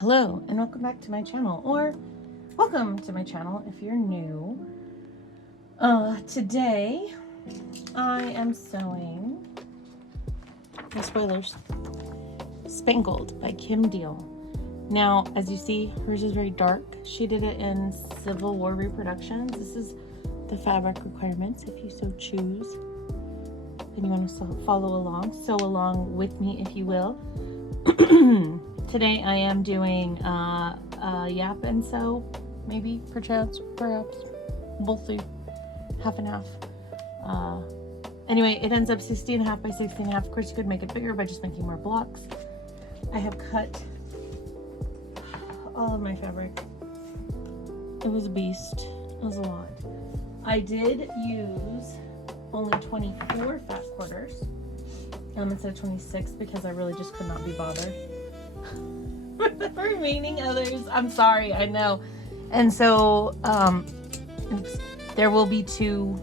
Hello and welcome back to my channel, or welcome to my channel if you're new. Today I am sewing, no spoilers, Spangled by Diehl. Now, as you see, hers is very dark. She did it in Civil War Reproductions. This is the fabric requirements if you so choose. And you want to follow along, sew along with me if you will. Today I am doing yap and sew, maybe, perhaps, we'll see, half and half. Anyway, it ends up 60.5 by 60.5. Of course, you could make it bigger by just making more blocks. I have cut all of my fabric. It was a beast. It was a lot. I did use only 24 fat quarters instead of 26 because I really just could not be bothered. For the remaining others, I'm sorry, I know. And so, there will be two,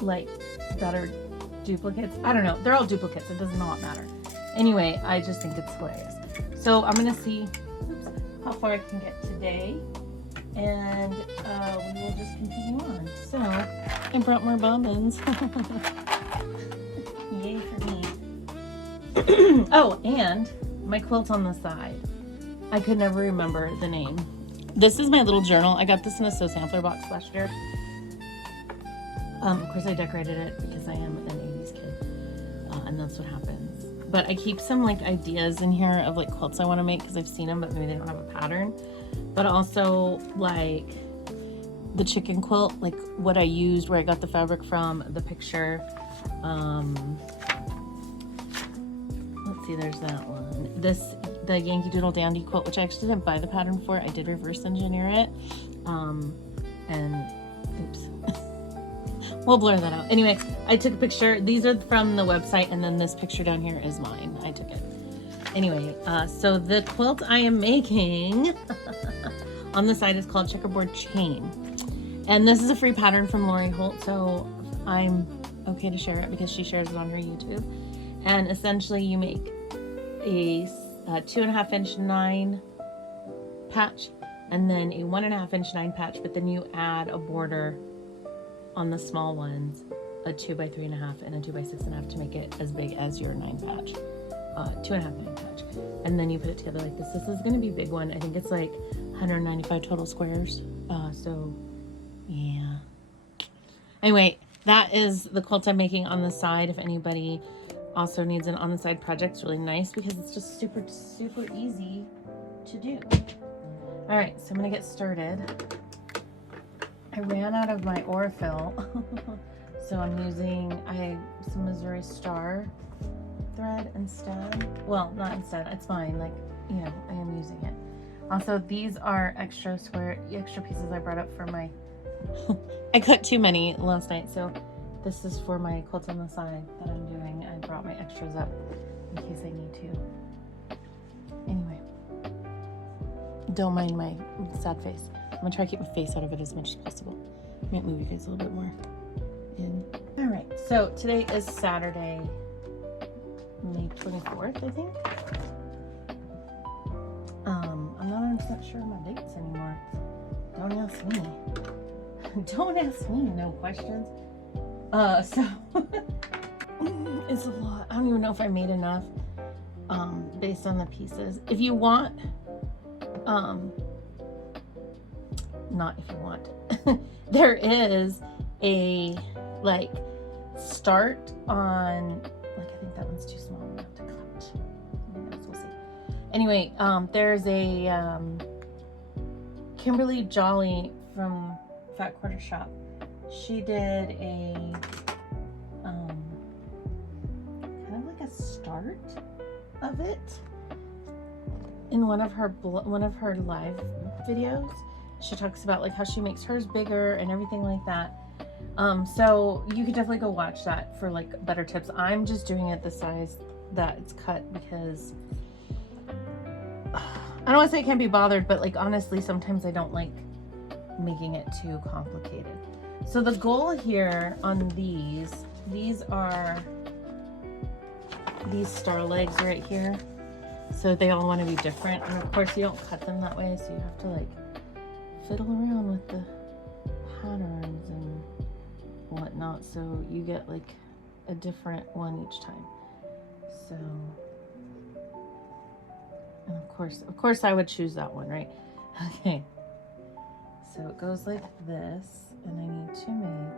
like, that are duplicates. I don't know. They're all duplicates. It does not matter. Anyway, I just think it's hilarious. So I'm going to see how far I can get today. And we will just continue on. So, I brought more bobbins. Yay for me. Oh, and my quilt on the side. I could never remember the name. This is my little journal. I got this in a Sew Sampler box last year. Of course, I decorated it because I am an 80s kid. And that's what happens. But I keep some like ideas in here of like quilts I want to make because I've seen them, but maybe they don't have a pattern. But also like the chicken quilt, like what I used, where I got the fabric from, the picture. Let's see, there's that one. The Yankee Doodle Dandy quilt, which I actually didn't buy the pattern for. I did reverse engineer it. And oops. We'll blur that out. Anyway, I took a picture. These are from the website, and then this picture down here is mine. I took it. Anyway, so the quilt I am making on the side is called Checkerboard Chain. And this is a free pattern from Lori Holt, so I'm okay to share it because she shares it on her YouTube. And essentially you make a 2.5 inch 9 patch and then a 1.5 inch 9 patch, but then you add a border on the small ones, a 2 by 3.5 and a 2 by 6.5 to make it as big as your 9 patch, 2.5 9 patch. And then you put it together like this. This is going to be a big one. I think it's like 195 total squares. So yeah. Anyway, that is the quilt I'm making on the side. If anybody also needs an on the side project, it's really nice because it's just super easy to do. All right, so I'm gonna get started. I ran out of my Aurifil, so I'm using some Missouri Star thread instead. Well, not instead, it's fine. Like, you know, I am using it. Also, these are extra pieces I brought up for my I cut too many last night, so this is for my quilt on the side that I'm doing. I brought my extras up in case I need to. Anyway, don't mind my sad face. I'm gonna try to keep my face out of it as much as possible. Might move you guys a little bit more in. All right, so today is Saturday, May 24th, I think. I'm not 100% sure of my dates anymore. Don't ask me. Don't ask me no questions. So it's a lot. I don't even know if I made enough based on the pieces. If you want, not if you want, there is a like start on, like, I think that one's too small enough to cut. Maybe else, we'll see. Anyway, there's a Kimberly Jolly from Fat Quarter Shop. She did a kind of like a start of it in one of her live videos. She talks about like how she makes hers bigger and everything like that. So you could definitely go watch that for like better tips. I'm just doing it the size that it's cut because I don't want to say I can't be bothered, but like honestly, sometimes I don't like making it too complicated. So the goal here on these are these star legs right here. So they all want to be different, and of course you don't cut them that way, so you have to like fiddle around with the patterns and whatnot, so you get like a different one each time. So, and of course I would choose that one, right? Okay, so it goes like this, and I need to make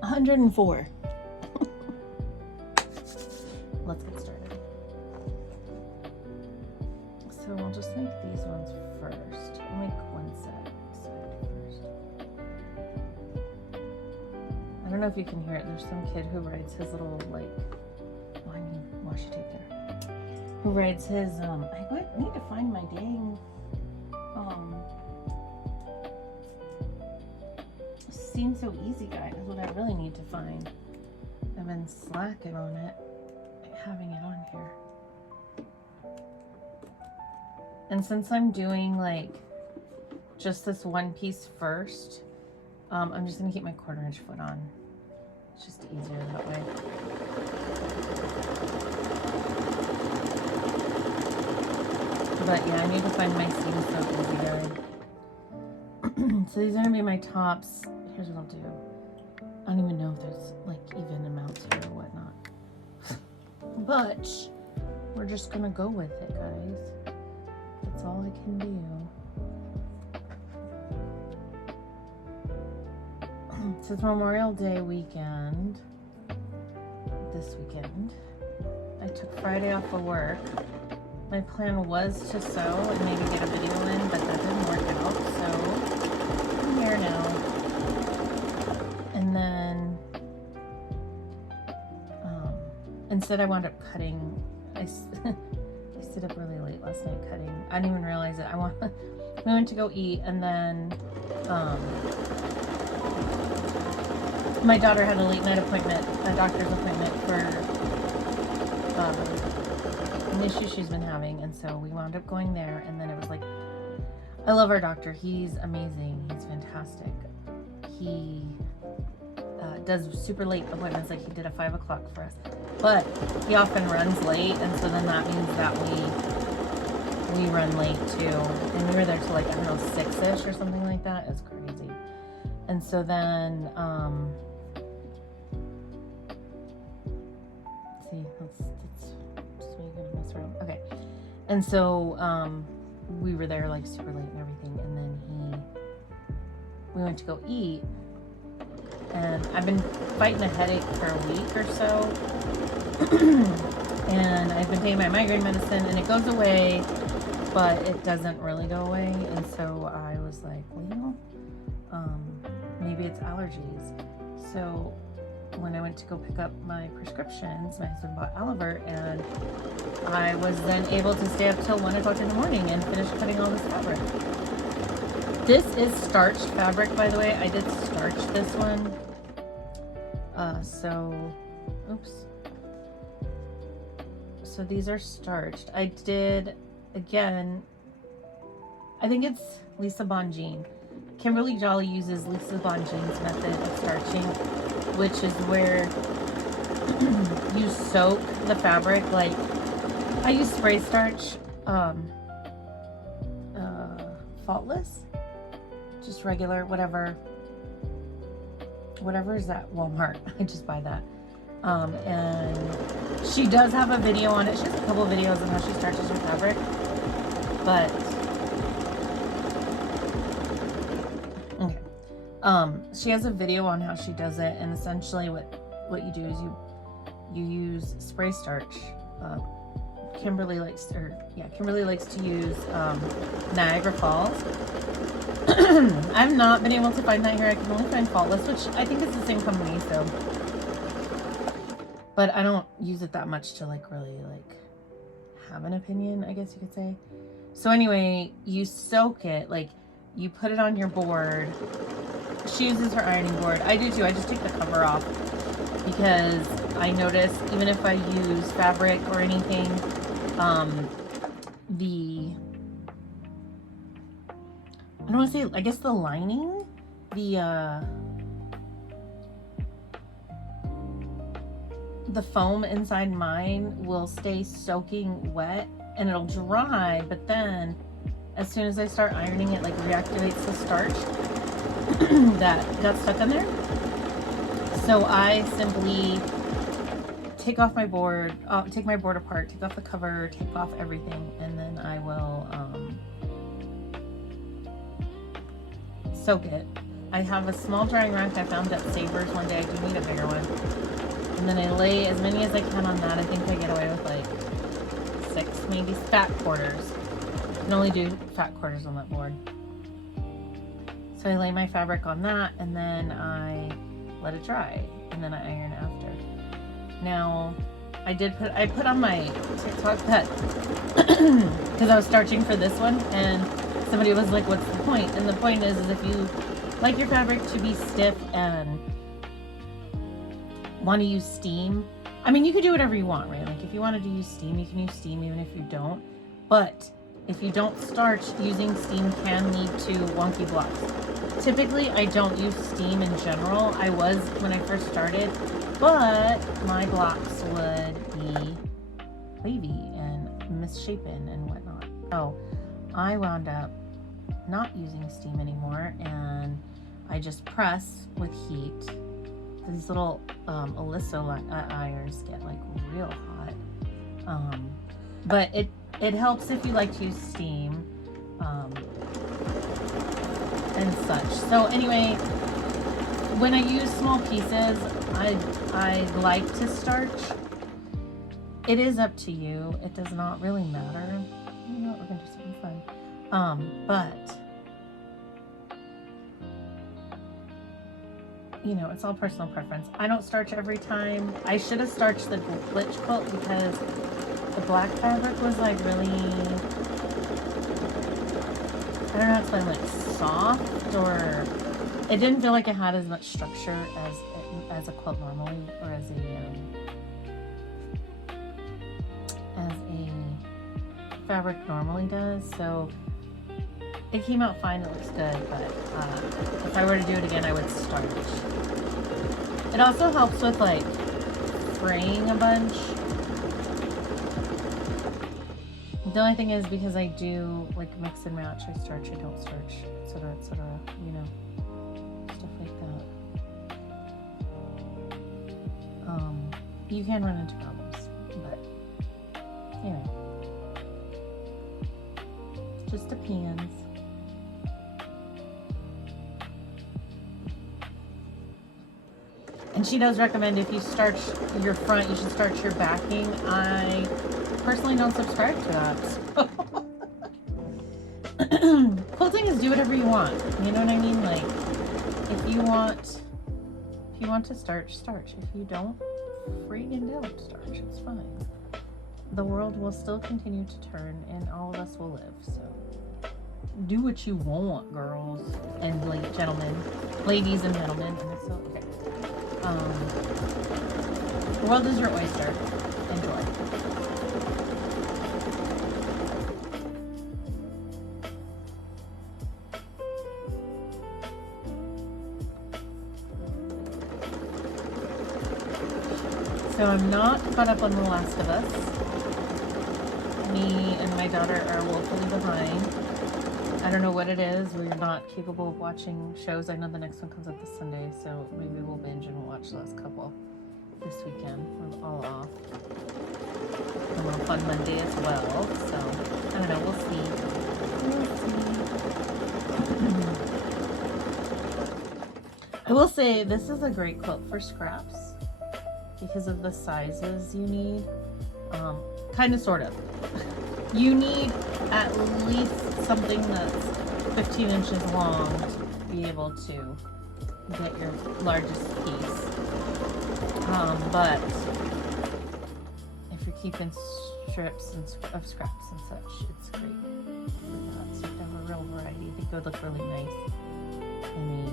104. Let's get started. So I'll just make these ones first. I'll make one side first. I don't know if you can hear it. There's some kid who rides his little like, oh, I need washi tape there. Who rides his I need to find my dang Seems So Easy guide is what I really need to find. I've been slacking on it, having it on here. And since I'm doing like just this one piece first, I'm just gonna keep my 1/4 inch foot on. It's just easier that way. But yeah, I need to find my Seam So Easy guide. So these are gonna be my tops. Here's what I'll do. I don't even know if there's like even amounts here or whatnot. But we're just gonna go with it, guys. That's all I can do. So it's Memorial Day weekend. This weekend. I took Friday off of work. My plan was to sew and maybe get a video in, but that didn't work out, so I'm here now. And then instead I wound up cutting. I stayed up really late last night cutting. I didn't even realize it. We went to go eat, and then my daughter had a late night appointment, a doctor's appointment for an issue she's been having, and so we wound up going there. And then it was like, I love our doctor. He's amazing. He's fantastic. He does super late appointments, like he did a 5 o'clock for us, but he often runs late, and so then that means that we run late too. And we were there till like, I don't know, 6ish or something like that. It's crazy. And so then see, that's just me gonna mess around. Okay. And so we were there like super late and everything, and then we went to go eat. And I've been fighting a headache for a week or so. And I've been taking my migraine medicine, and it goes away, but it doesn't really go away. And so I was like, well, maybe it's allergies. So when I went to go pick up my prescriptions, my husband bought Alivert, and I was then able to stay up till 1 o'clock in the morning and finish cutting all this fabric. This is starched fabric, by the way. I did starch this one. Oops. So these are starched. I did, again, I think it's Lisa Bonjean. Kimberly Jolly uses Lisa Bonjean's method of starching, which is where you soak the fabric. Like, I use spray starch, faultless. Just regular, whatever is at Walmart. I just buy that. And she does have a video on it. She has a couple of videos on how she starches her fabric. But okay. She has a video on how she does it, and essentially what you do is you use spray starch. Kimberly likes to use Niagara Falls. I've not been able to find that here. I can only find Faultless, which I think is the same company, so. But I don't use it that much to like really like have an opinion, I guess you could say. So anyway, you soak it, like you put it on your board. She uses her ironing board. I do too. I just take the cover off because I notice even if I use fabric or anything, I don't want to say, I guess the lining, the foam inside mine will stay soaking wet and it'll dry, but then as soon as I start ironing, it like reactivates the starch that got stuck on there. So I simply take off my board, take my board apart, take off the cover, take off everything, and then I will soak it. I have a small drying rack I found at Savers one day. I do need a bigger one. And then I lay as many as I can on that. I think I get away with like 6, maybe fat quarters. I can only do fat quarters on that board. So I lay my fabric on that and then I let it dry and then I iron after. Now, I put on my TikTok that, because I was starching for this one and somebody was like, what's the point? And the point is if you like your fabric to be stiff and want to use steam, I mean, you could do whatever you want, right? Like if you wanted to use steam, you can use steam even if you don't. But if you don't starch, using steam can lead to wonky blocks. Typically, I don't use steam in general. I was when I first started, but my blocks would be wavy and misshapen and whatnot. So I wound up not using steam anymore, and I just press with heat. These little Aliso irons get like real hot, but it helps if you like to use steam and such. So anyway, when I use small pieces, I like to starch. It is up to you. It does not really matter. You know what, we're gonna do something fun. But you know, it's all personal preference. I don't starch every time. I should have starched the glitch quilt because the black fabric was like really, I don't know how to explain, like soft, or it didn't feel like it had as much structure as a quilt normally, or as a fabric normally does. So it came out fine, it looks good, but if I were to do it again, I would starch. It also helps with like fraying a bunch. The only thing is, because I do like mix and match, I starch, I don't starch, etc., you know, stuff like that. You can run into problems, but anyway, just depends. And she does recommend if you starch your front, you should starch your backing. I personally don't subscribe to that. Quilting is do whatever you want. You know what I mean? Like, if you want to starch, starch. If you don't, freaking don't starch. It's fine. The world will still continue to turn, and all of us will live. So, do what you want, girls and gentlemen, ladies and gentlemen. And it's okay. The world is your oyster. Enjoy. So I'm not caught up on The Last of Us. Me and my daughter are woefully behind. I don't know what it is. We're not capable of watching shows. I know the next one comes up this Sunday, so maybe we'll binge and watch the last couple this weekend. We're all off. And we're off on Monday as well, so I don't know. We'll see. I will say this is a great quilt for scraps because of the sizes you need. Kind of, sort of. You need at least something that's 15 inches long to be able to get your largest piece. But if you're keeping strips of scraps and such, it's great for that. So you have a real variety. I think it would look really nice in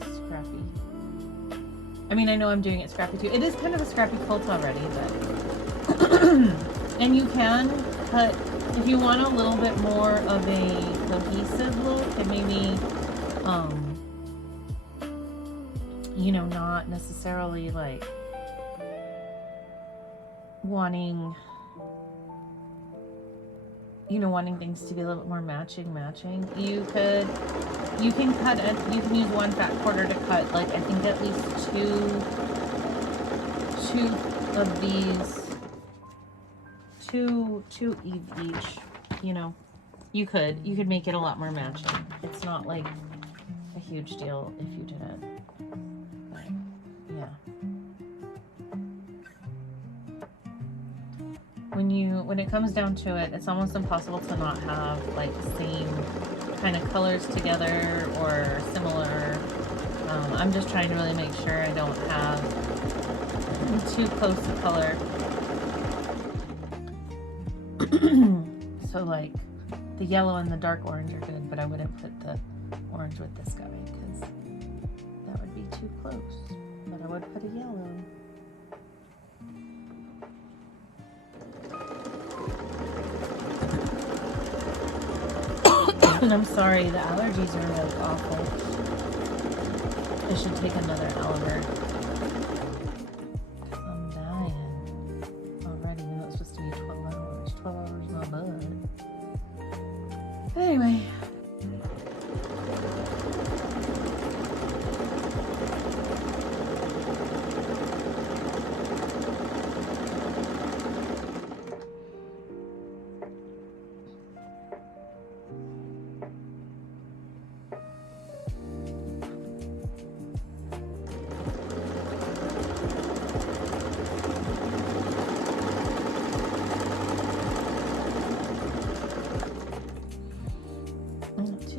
a scrappy. I mean, I know I'm doing it scrappy too. It is kind of a scrappy quilt already, but and you can cut if you want a little bit more of a cohesive look, and maybe you know, not necessarily like wanting, you know, wanting things to be a little bit more matching, you can cut it. You can use one fat quarter to cut, like, I think at least two of these, two each, you know. You could make it a lot more matching. It's not like a huge deal if you did it. But yeah. When it comes down to it, it's almost impossible to not have like the same kind of colors together or similar. I'm just trying to really make sure I don't have too close a color. So like the yellow and the dark orange are good, but I wouldn't put the orange with this guy because that would be too close. But I would put a yellow. And I'm sorry, the allergies are like awful. I should take another Aliver. I'm dying already, even though it's supposed to be 12 hours. 12 hours is not bad. But anyway.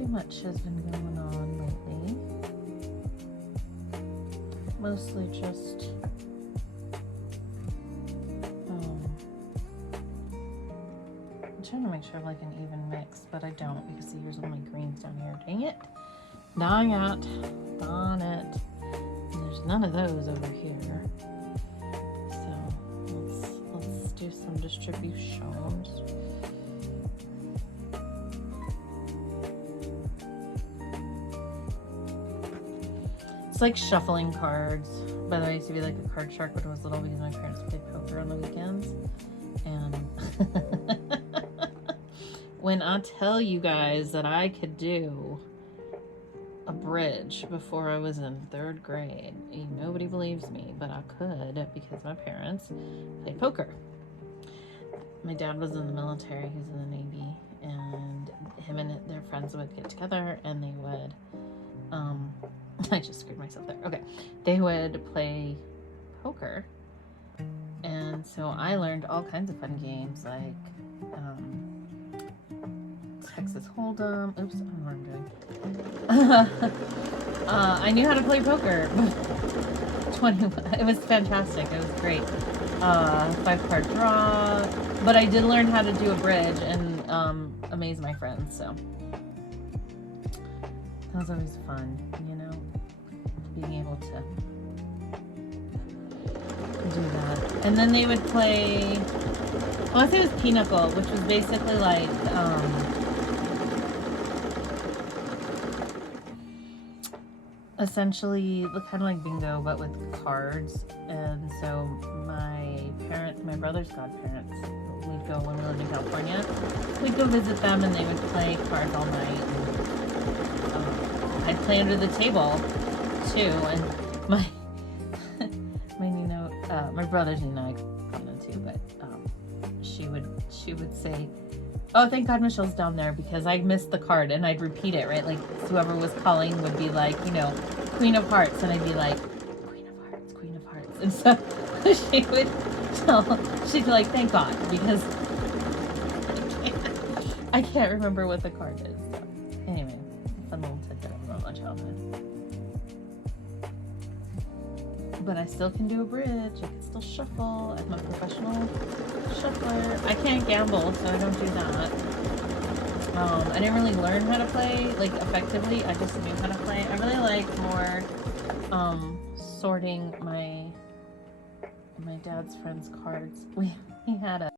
Much has been going on lately. Mostly just I'm trying to make sure I have like an even mix, but I don't because see, here's all my greens down here. Dang it. Darn it. And there's none of those over here. So let's do some distributions. It's like shuffling cards. By the way, I used to be like a card shark when I was little because my parents played poker on the weekends. And when I tell you guys that I could do a bridge before I was in 3rd grade, nobody believes me, but I could because my parents played poker. My dad was in the military, he was in the Navy, and him and their friends would get together and they would I just screwed myself there. Okay. They would play poker. And so I learned all kinds of fun games like Texas Hold'em. Oops, I don't know what I'm doing. I knew how to play poker. 21. It was fantastic. It was great. 5-card draw. But I did learn how to do a bridge and amaze my friends, so that was always fun, you know, being able to do that. And then they would play, well, I say it was Pinochle, which was basically like, essentially kind of like bingo, but with cards. And so my brother's godparents, we'd go when we lived in California, we'd go visit them and they would play cards all night. I'd play under the table too, and my Nina, my brother's Nina, I call them too, but she would say, "Oh, thank God Michelle's down there," because I missed the card, and I'd repeat it, right? Like whoever was calling would be like, you know, Queen of Hearts, and I'd be like, Queen of Hearts, and so she'd be like, "Thank God," because I can't remember what the card is. So anyway, fun little tidbit about my childhood. But I still can do a bridge. I can still shuffle. I'm a professional shuffler. I can't gamble, so I don't do that. I didn't really learn how to play like effectively. I just knew how to play. I really like more sorting my dad's friends' cards. We had a